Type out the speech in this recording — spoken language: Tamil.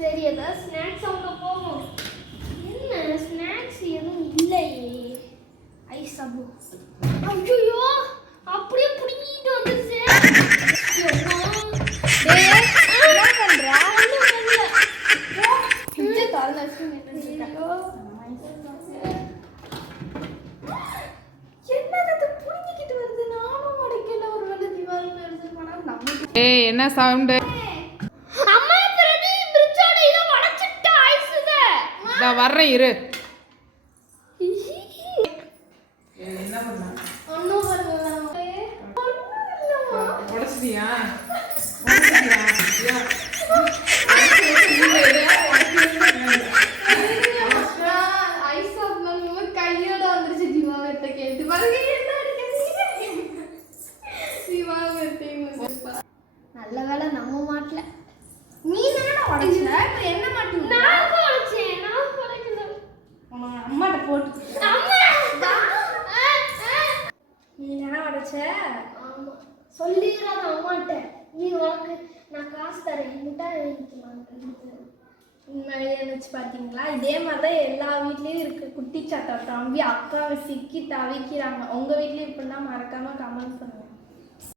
சரி ஏதாவது ஸ்நாக்ஸ் அவங்க போகும். என்ன ஸ்நாக்ஸ் எதுவும் இல்லையே. ஐஸ் சாப்பிடு. ஐயோ அப்படியே புடிங்கிட்டு வந்துருச்சு. என்ன பண்ற? பிச்சை தாழ்ந்து நின்னுட்டு. என்னது புடிங்கிட்டு வருது? நானும் உடைக்கல. ஒரு வேளை திவால் வருது. ஆனா நம்ம ஏய் என்ன சவுண்ட்? அம்மா பிரதி பிரிட்ஜோட இத உடைச்சிட்ட ஐஸ் இத. நான் வர்றேன் இரு. என்ன பண்ணா? ஒண்ணும் வரல. உடைச்சிட்டியா? ஐஸ் சாப்பிடணும் கையோட வந்துருச்சு. திவாகத்தை கேட்டு பாருங்க என்ன அடிக்கிறீங்க. திவாகத்தை நல்ல வேளை நம்ம மாட்டல. நீ தானே உடைச்ச. இப்ப என்ன மாட்டீங்க? நான் உடைச்சேன். நான் உடைக்கல. அம்மாட்ட போட்டு. அம்மா நீ தானே உடைச்ச. ஆமா சொல்லிடுறாத அம்மாட்ட. நீ உனக்கு நான் காசு தரேன். முட்டாய் வாங்கிக்கலாம். உண்மையிலே நினச்சி பார்த்தீங்களா? இதே மாதிரி தான் எல்லா வீட்லேயும் இருக்குது. குட்டி சாத்தா தம்பி அக்காவை சிக்கி தவிக்கிறாங்க. உங்கள் வீட்லேயும் இப்படின்னா மறக்காமல் கமெண்ட் பண்ணுங்கள்.